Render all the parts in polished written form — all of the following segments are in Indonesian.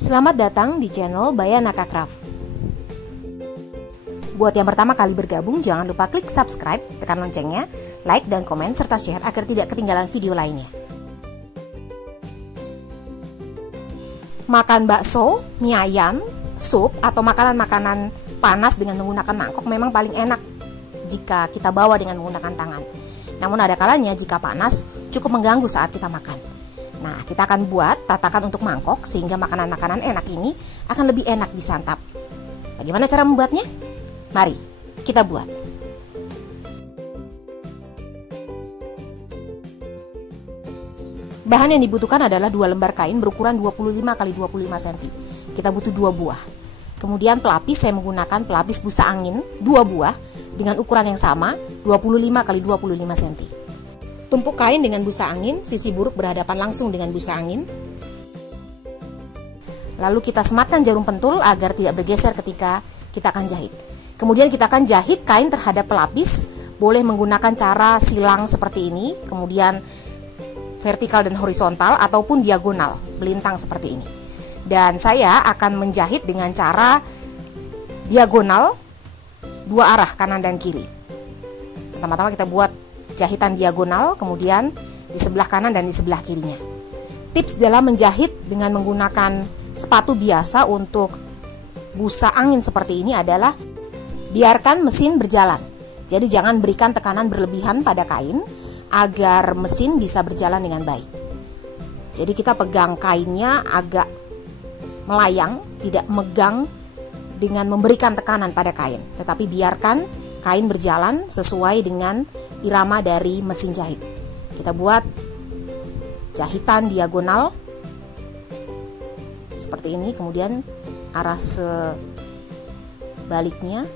Selamat datang di channel Bayanaka Craft. Buat yang pertama kali bergabung, jangan lupa klik subscribe, tekan loncengnya, like dan komen, serta share agar tidak ketinggalan video lainnya. Makan bakso, mie ayam, sup, atau makanan-makanan panas dengan menggunakan mangkok memang paling enak jika kita bawa dengan menggunakan tangan. Namun ada kalanya jika panas cukup mengganggu saat kita makan. Nah, kita akan buat tatakan untuk mangkok sehingga makanan-makanan enak ini akan lebih enak disantap. Bagaimana cara membuatnya? Mari kita buat. Bahan yang dibutuhkan adalah 2 lembar kain berukuran 25 x 25 cm. Kita butuh 2 buah. Kemudian pelapis, saya menggunakan pelapis busa angin 2 buah dengan ukuran yang sama 25 x 25 cm. Tumpuk kain dengan busa angin, sisi buruk berhadapan langsung dengan busa angin. Lalu kita sematkan jarum pentul agar tidak bergeser ketika kita akan jahit. Kemudian kita akan jahit kain terhadap pelapis, boleh menggunakan cara silang seperti ini, kemudian vertikal dan horizontal ataupun diagonal, melintang seperti ini. Dan saya akan menjahit dengan cara diagonal 2 arah, kanan dan kiri. Pertama-tama kita buat jahitan diagonal, kemudian di sebelah kanan dan di sebelah kirinya. Tips dalam menjahit dengan menggunakan sepatu biasa untuk busa angin seperti ini adalah biarkan mesin berjalan. Jadi jangan berikan tekanan berlebihan pada kain agar mesin bisa berjalan dengan baik. Jadi kita pegang kainnya agak melayang, tidak megang dengan memberikan tekanan pada kain, tetapi biarkan kain berjalan sesuai dengan irama dari mesin jahit. Kita buat jahitan diagonal seperti ini, kemudian arah sebaliknya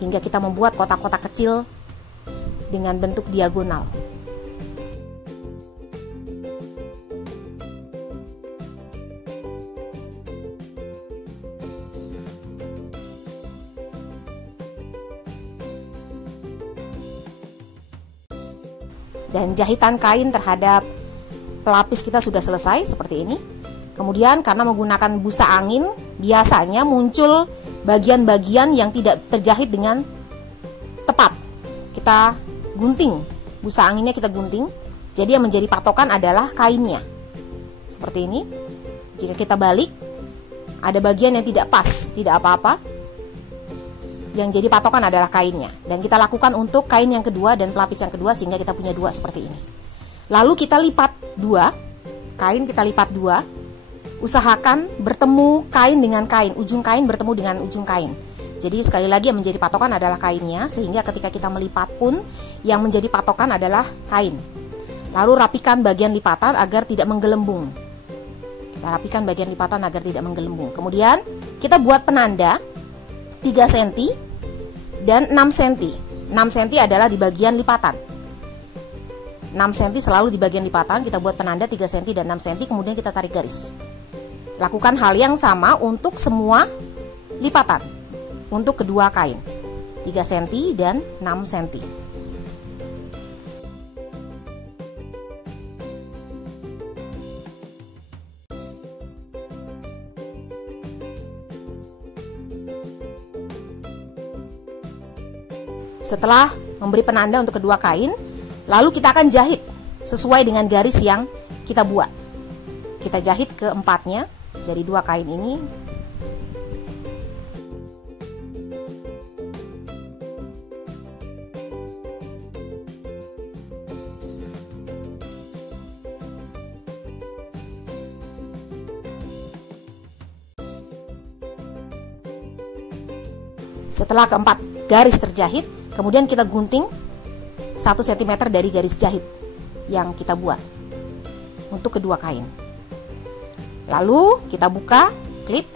hingga kita membuat kotak-kotak kecil dengan bentuk diagonal. Dan jahitan kain terhadap pelapis kita sudah selesai seperti ini. Kemudian karena menggunakan busa angin, biasanya muncul bagian-bagian yang tidak terjahit dengan tepat. Kita gunting, busa anginnya kita gunting. Jadi yang menjadi patokan adalah kainnya. Seperti ini. Jika kita balik, ada bagian yang tidak pas, tidak apa-apa. Yang jadi patokan adalah kainnya. Dan kita lakukan untuk kain yang kedua dan pelapis yang kedua sehingga kita punya 2 seperti ini. Lalu kita lipat 2, kain kita lipat 2. Usahakan bertemu kain dengan kain, ujung kain bertemu dengan ujung kain. Jadi sekali lagi yang menjadi patokan adalah kainnya, sehingga ketika kita melipat pun yang menjadi patokan adalah kain. Lalu rapikan bagian lipatan agar tidak menggelembung. Kita rapikan bagian lipatan agar tidak menggelembung. Kemudian kita buat penanda 3 cm dan 6 cm. 6 cm adalah di bagian lipatan. 6 cm selalu di bagian lipatan, kita buat penanda 3 cm dan 6 cm, kemudian kita tarik garis. Lakukan hal yang sama untuk semua lipatan. Untuk kedua kain, 3 cm dan 6 cm. Setelah memberi penanda untuk kedua kain, lalu kita akan jahit sesuai dengan garis yang kita buat. Kita jahit keempatnya dari 2 kain ini. Setelah keempat garis terjahit, kemudian kita gunting 1 cm dari garis jahit yang kita buat untuk kedua kain. Lalu kita buka klip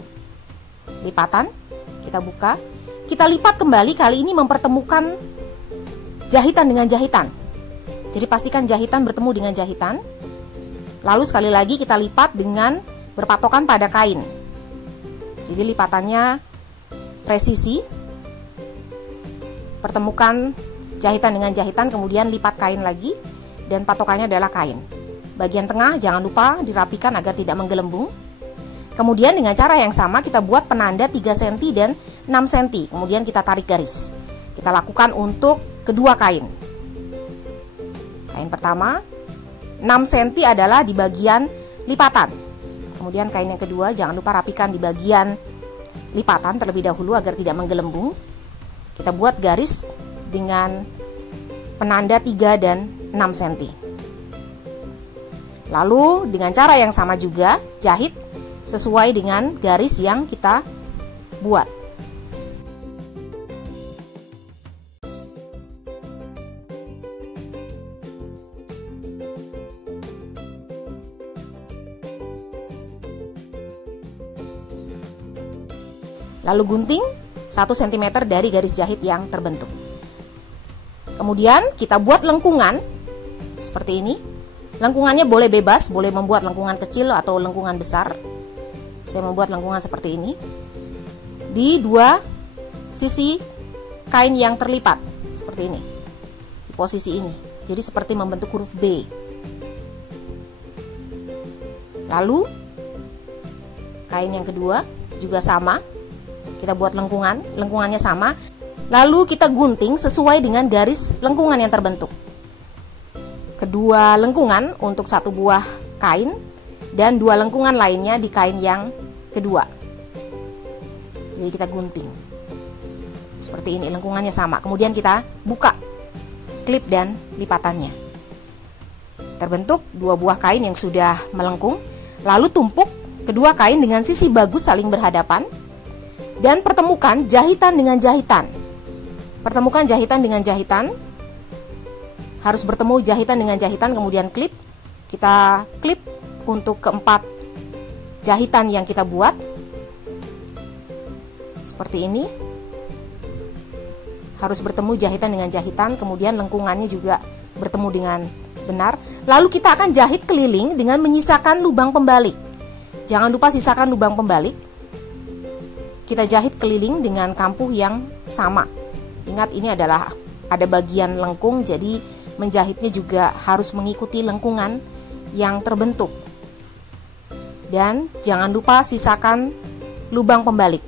lipatan, kita buka, kita lipat kembali, kali ini mempertemukan jahitan dengan jahitan. Jadi pastikan jahitan bertemu dengan jahitan. Lalu sekali lagi kita lipat dengan berpatokan pada kain. Jadi lipatannya presisi. Pertemukan jahitan dengan jahitan, kemudian lipat kain lagi dan patokannya adalah kain. Bagian tengah jangan lupa dirapikan agar tidak menggelembung. Kemudian dengan cara yang sama kita buat penanda 3 cm dan 6 cm. Kemudian kita tarik garis. Kita lakukan untuk kedua kain. Kain pertama 6 cm adalah di bagian lipatan. Kemudian kain yang kedua jangan lupa rapikan di bagian lipatan terlebih dahulu agar tidak menggelembung. Kita buat garis dengan penanda 3 dan 6 cm. Lalu dengan cara yang sama juga jahit sesuai dengan garis yang kita buat. Lalu gunting 1 cm dari garis jahit yang terbentuk. Kemudian kita buat lengkungan seperti ini. Lengkungannya boleh bebas, boleh membuat lengkungan kecil atau lengkungan besar. Saya membuat lengkungan seperti ini di dua sisi kain yang terlipat seperti ini, di posisi ini. Jadi seperti membentuk huruf B. Lalu kain yang kedua juga sama, kita buat lengkungannya sama. Lalu kita gunting sesuai dengan garis lengkungan yang terbentuk. Kedua lengkungan untuk satu buah kain dan 2 lengkungan lainnya di kain yang kedua. Jadi kita gunting seperti ini, lengkungannya sama. Kemudian kita buka klip dan lipatannya. Terbentuk 2 buah kain yang sudah melengkung. Lalu tumpuk kedua kain dengan sisi bagus saling berhadapan dan pertemukan jahitan dengan jahitan. Pertemukan jahitan dengan jahitan. Harus bertemu jahitan dengan jahitan, kemudian klip. Kita klip untuk keempat jahitan yang kita buat seperti ini. Harus bertemu jahitan dengan jahitan, kemudian lengkungannya juga bertemu dengan benar. Lalu kita akan jahit keliling dengan menyisakan lubang pembalik. Jangan lupa sisakan lubang pembalik. Kita jahit keliling dengan kampuh yang sama. Ingat, ini adalah ada bagian lengkung, jadi menjahitnya juga harus mengikuti lengkungan yang terbentuk. Dan jangan lupa sisakan lubang pembalik.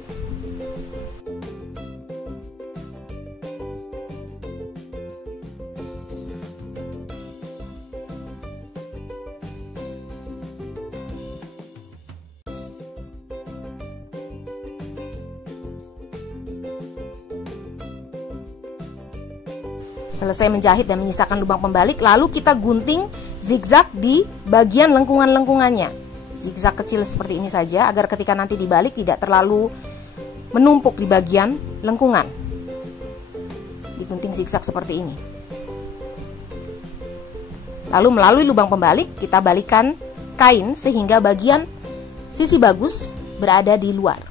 Selesai menjahit dan menyisakan lubang pembalik, lalu kita gunting zigzag di bagian lengkungan-lengkungannya. Zigzag kecil seperti ini saja agar ketika nanti dibalik tidak terlalu menumpuk di bagian lengkungan. Digunting zigzag seperti ini. Lalu melalui lubang pembalik kita balikan kain sehingga bagian sisi bagus berada di luar.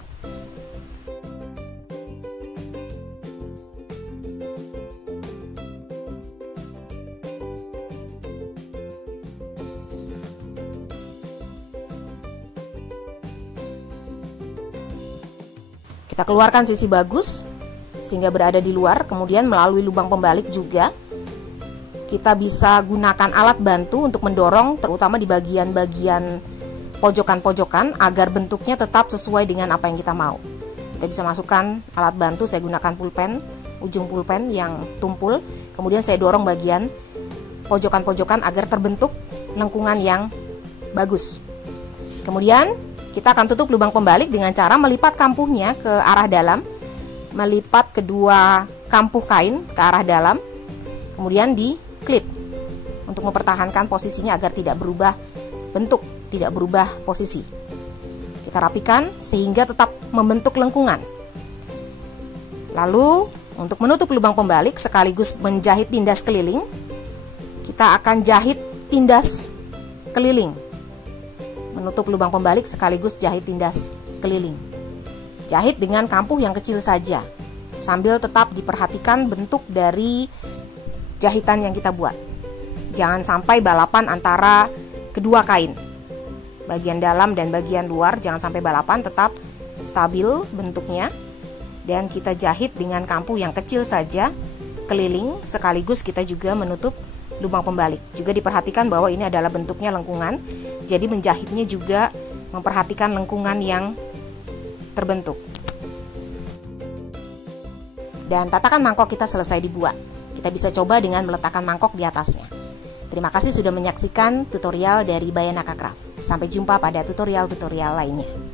Kita keluarkan sisi bagus sehingga berada di luar, kemudian melalui lubang pembalik juga kita bisa gunakan alat bantu untuk mendorong terutama di bagian-bagian pojokan-pojokan agar bentuknya tetap sesuai dengan apa yang kita mau. Kita bisa masukkan alat bantu, saya gunakan pulpen, ujung pulpen yang tumpul, kemudian saya dorong bagian pojokan-pojokan agar terbentuk lengkungan yang bagus. Kemudian kita akan tutup lubang pembalik dengan cara melipat kampuhnya ke arah dalam, melipat kedua kampuh kain ke arah dalam, kemudian diklip untuk mempertahankan posisinya agar tidak berubah bentuk, tidak berubah posisi. Kita rapikan sehingga tetap membentuk lengkungan. Lalu untuk menutup lubang pembalik sekaligus menjahit tindas keliling, kita akan jahit tindas keliling. Menutup lubang pembalik sekaligus jahit tindas keliling. Jahit dengan kampuh yang kecil saja, sambil tetap diperhatikan bentuk dari jahitan yang kita buat. Jangan sampai balapan antara kedua kain, bagian dalam dan bagian luar, jangan sampai balapan, tetap stabil bentuknya. Dan kita jahit dengan kampuh yang kecil saja keliling, sekaligus kita juga menutup lubang pembalik. Juga diperhatikan bahwa ini adalah bentuknya lengkungan, jadi menjahitnya juga memperhatikan lengkungan yang terbentuk. Dan tatakan mangkok kita selesai dibuat. Kita bisa coba dengan meletakkan mangkok di atasnya. Terima kasih sudah menyaksikan tutorial dari Bayanaka Craft. Sampai jumpa pada tutorial-tutorial lainnya.